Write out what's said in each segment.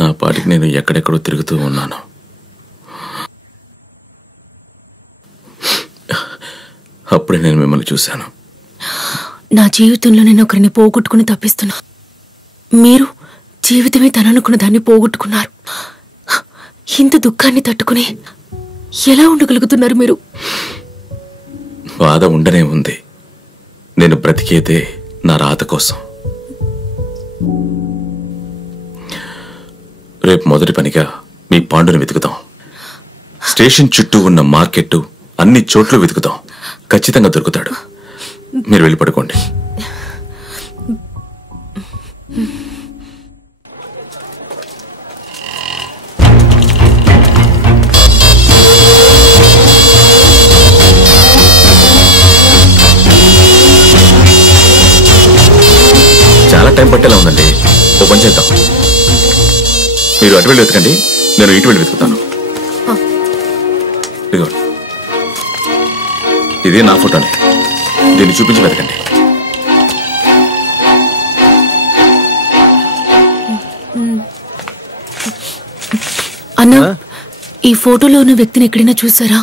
నా పాటికి నేను ఎక్కడెక్కడో తిరుగుతూ ఉన్నాను. అప్పుడే నేను మిమ్మల్ని చూశాను. నా జీవితంలో నేను ఒకరిని పోగొట్టుకుని తప్పిస్తున్నా. మీరు జీవితమే తననుకున్న దాన్ని పోగొట్టుకున్నారు. ఇంత దుఃఖాన్ని తట్టుకుని ఎలా ఉండగలుగుతున్నారు మీరు? బాధ ఉండనే ఉంది. నేను బ్రతికేదే నా రాత కోసం. రేపు మొదటి పనిగా మీ పాండుని వెతుకుతాం. స్టేషన్ చుట్టూ ఉన్న మార్కెట్ అన్ని చోట్ల వెతుకుతాం. ఖచ్చితంగా దొరుకుతాడు. మీరు వెళ్ళి పడుకోండి. చాలా టైం పట్టేలా ఉందండి. ఓ పని చేద్దాం, మీరు అటు వెళ్ళి వెతకండి, నేను ఇటు వెళ్ళి వెతుకుతాను. ఇది నా ఫోటోనే, దీన్ని చూపించి వెతకండి. అన్నా, ఈ ఫోటోలో ఉన్న వ్యక్తిని ఎక్కడైనా చూసారా?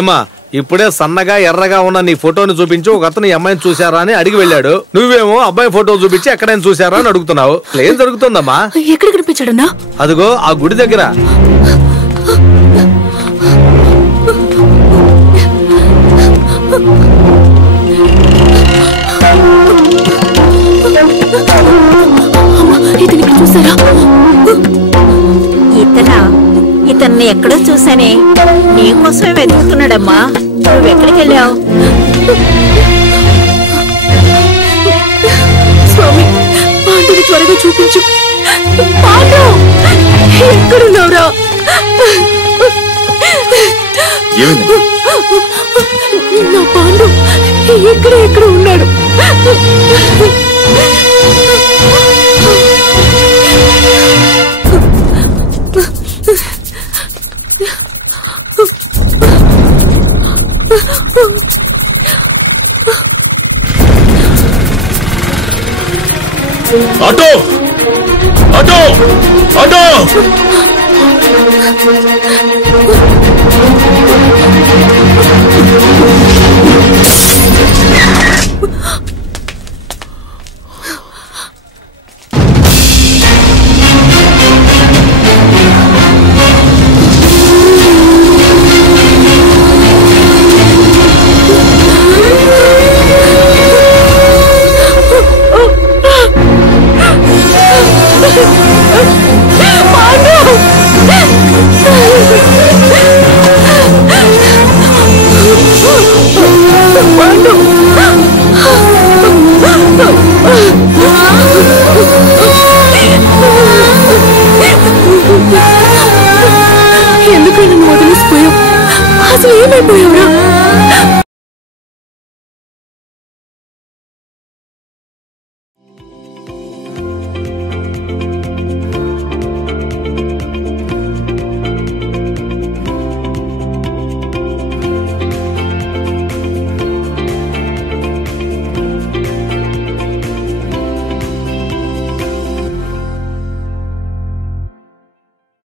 ఏమా, ఇప్పుడే సన్నగా ఎర్రగా ఉన్న నీ ఫోటోని చూపించి ఒక అతను అమ్మాయిని చూసారా అని అడిగి వెళ్ళాడు. నువ్వేమో అబ్బాయి ఫోటో చూపించి ఎక్కడైనా చూసారా అని అడుగుతున్నావు. ఏం జరుగుతుందమ్మా? ఎక్కడ కనిపించాడన్నా? అదిగో ఆ గుడి దగ్గర. చూసారా? ఇతన్ని ఎక్కడో చూసానే. నీకోసమే వెతుకుతున్నాడమ్మా. నువ్వెక్కడికి వెళ్ళావు? స్వామి, పాండుని త్వరగా చూపించు. పాండు, ఎక్కడున్నావురా? నా పాండు ఎక్కడ ఉన్నాడు? Auto auto auto! ఎందుకని నువ్వు వదిలేసిపోయావు? అసలు ఏమైపోయావురా?